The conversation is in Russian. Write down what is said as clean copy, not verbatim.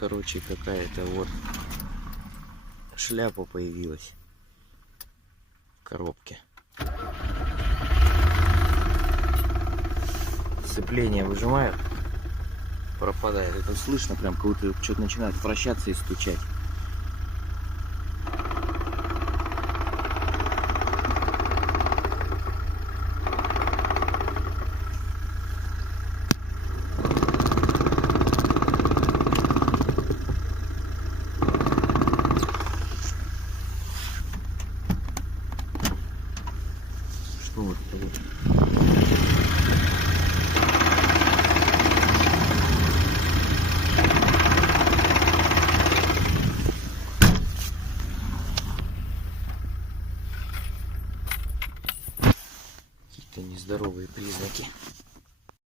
короче, какая-то вот шляпа появилась в коробке. Сцепление выжимают, пропадает. Это слышно, прям как будто что-то начинает вращаться и стучать.